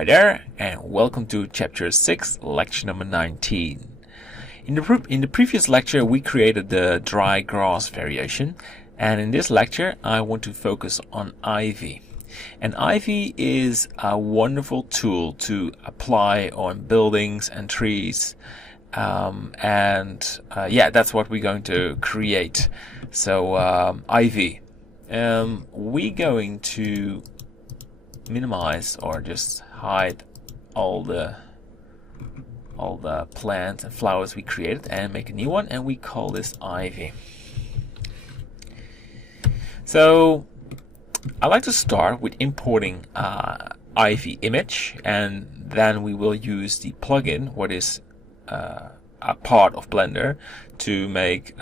Hi there, and welcome to Chapter 6, Lecture number 19. In the previous lecture, we created the dry grass variation, and in this lecture, I want to focus on ivy. And ivy is a wonderful tool to apply on buildings and trees. That's what we're going to create. So, ivy. We're going to minimize or just hide all the plants and flowers we created and make a new one, and we call this ivy. So I like to start with importing ivy image, and then we will use the plugin, what is a part of Blender, to make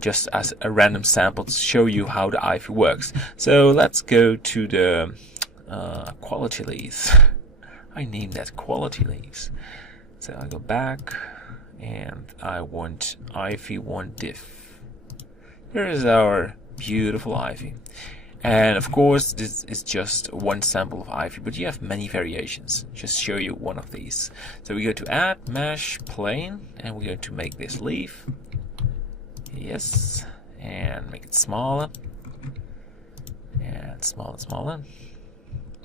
just as a random sample to show you how the ivy works. So let's go to the quality leaves. I named that quality leaves. So I go back and I want ivy 1 diff. Here is our beautiful ivy. And of course this is just one sample of ivy, but you have many variations. Just show you one of these. So we go to add mesh plane, and we're going to make this leaf. Yes, and make it smaller. And smaller.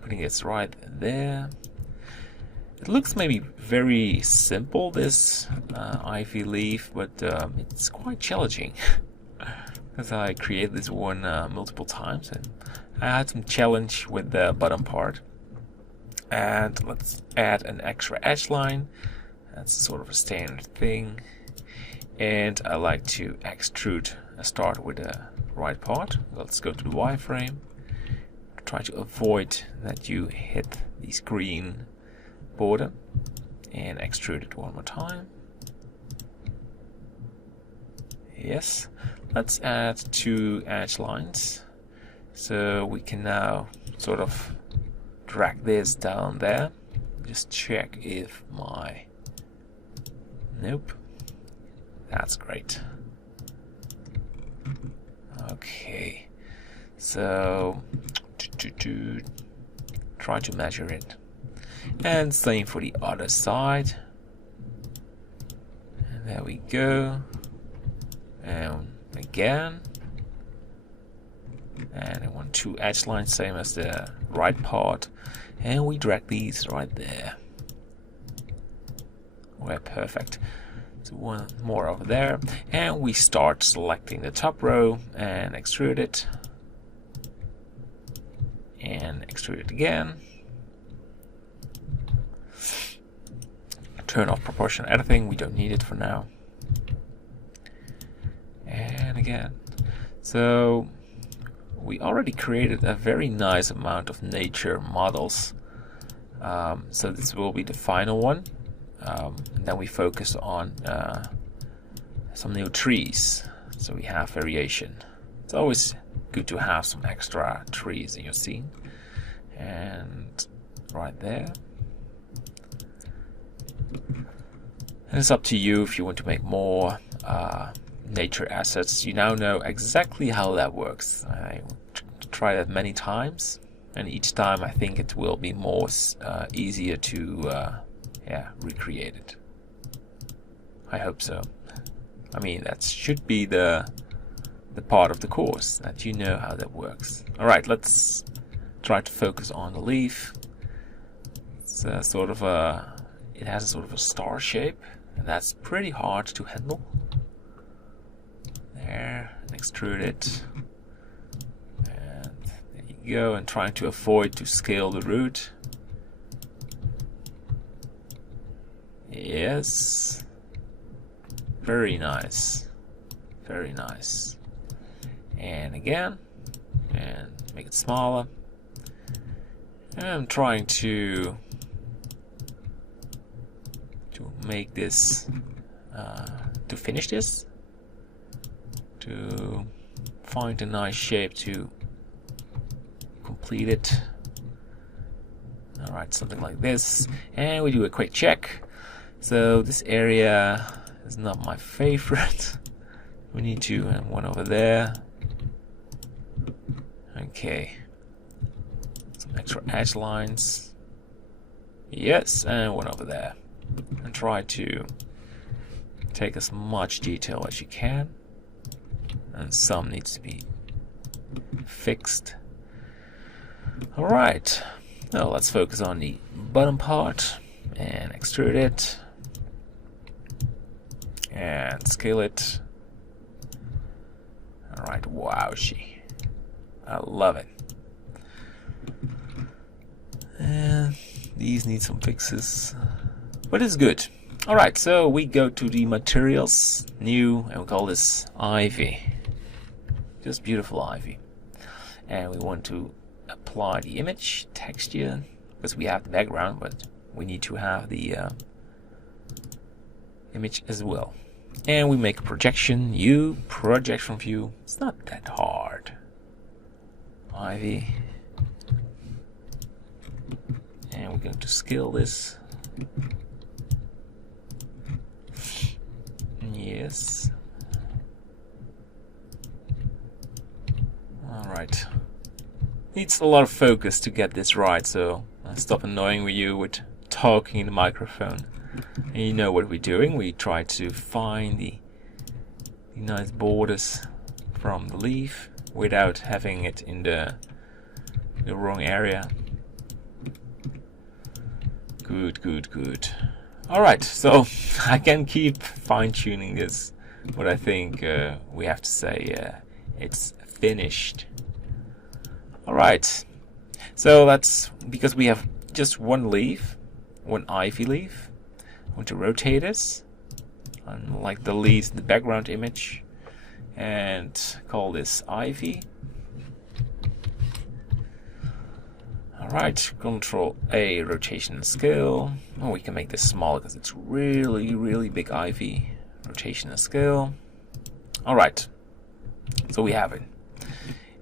Putting it right there. It looks maybe very simple, this ivy leaf, but it's quite challenging. Because I created this one multiple times, and I had some challenge with the bottom part. And let's add an extra edge line. That's sort of a standard thing. And I like to extrude. I start with the right part. Let's go to the wireframe. Try to avoid that you hit this green border, and extrude it one more time. Yes, let's add 2 edge lines, so we can now sort of drag this down there. Just check if nope, that's great. Okay, so try to measure it, and same for the other side. And there we go. And again, and I want 2 edge lines, same as the right part, and we drag these right there. Okay, perfect. So one more over there, and we start selecting the top row and extrude it, and extrude it again. Turn off proportional editing, we don't need it for now. And again. So we already created a very nice amount of nature models. So this will be the final one. And then we focus on some new trees. So we have variation. It's always good to have some extra trees in your scene. And right there. And it's up to you if you want to make more nature assets. You now know exactly how that works. I tried that many times, and each time I think it will be more easier to recreate it. I hope so. I mean, that should be the part of the course, that you know how that works. Alright, let's try to focus on the leaf. It's it has a sort of a star shape, and that's pretty hard to handle. There, and extrude it. And there you go, and trying to avoid to scale the root. Yes. Very nice. Very nice. And again, and make it smaller. And I'm trying to make this, to finish this, to find a nice shape to complete it. Alright, something like this, and we do a quick check. So this area is not my favorite. We need to have one over there. Okay, some extra edge lines. Yes, and one over there. And try to take as much detail as you can. And some needs to be fixed. Alright, now let's focus on the bottom part and extrude it and scale it. Alright, wowsy. I love it. And these need some fixes, but it's good. Alright, so we go to the materials, new, and we call this ivy. Just beautiful ivy. And we want to apply the image texture, because we have the background, but we need to have the image as well. And we make a projection, project from view. It's not that hard. Ivy. And we're going to scale this. Yes. Alright. Needs a lot of focus to get this right, so I'll stop annoying you with talking in the microphone. And you know what we're doing. We try to find the nice borders from the leaf without having it in the wrong area. Good, good, good. Alright, so I can keep fine-tuning this, but I think we have to say it's finished. Alright, so that's because we have just one leaf, one ivy leaf. I want to rotate this, unlike the background image, and call this ivy. Alright, Control A, rotation and scale. Oh, we can make this smaller because it's really, really big ivy. Rotation and scale. Alright, so we have it.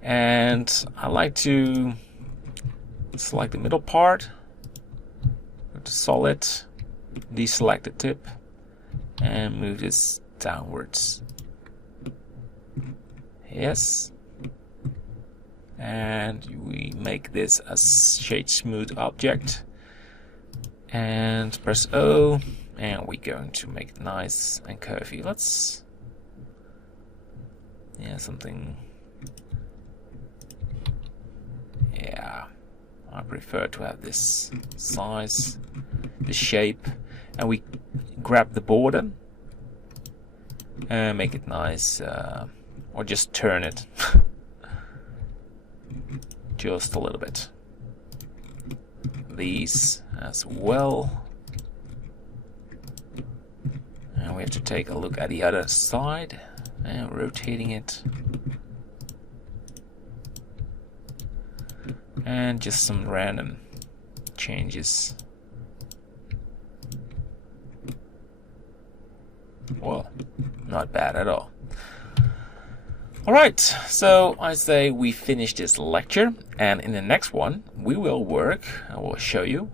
And I like to select the middle part, go to solid, deselect the tip, and move this downwards. Yes. And we make this a shade smooth object. And press O, and we're going to make it nice and curvy. Let's, something. Yeah, I prefer to have this size, the shape, and we grab the border and make it nice, or just turn it just a little bit. These as well, and we have to take a look at the other side and rotating it. And just some random changes. Well, not bad at all. Alright, so I say we finish this lecture, and in the next one we will work, I will show you,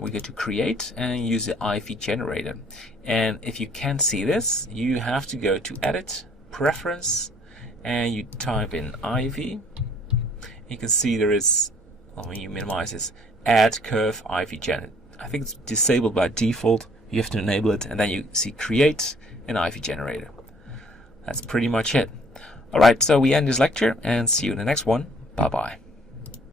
we go to create and use the ivy generator. And if you can't see this, you have to go to edit, preference, and you type in ivy. You can see there is, when you minimize this, add curve ivy gen. I think it's disabled by default. You have to enable it, and then you see create an ivy generator. That's pretty much it. Alright, so we end this lecture and see you in the next one. Bye bye.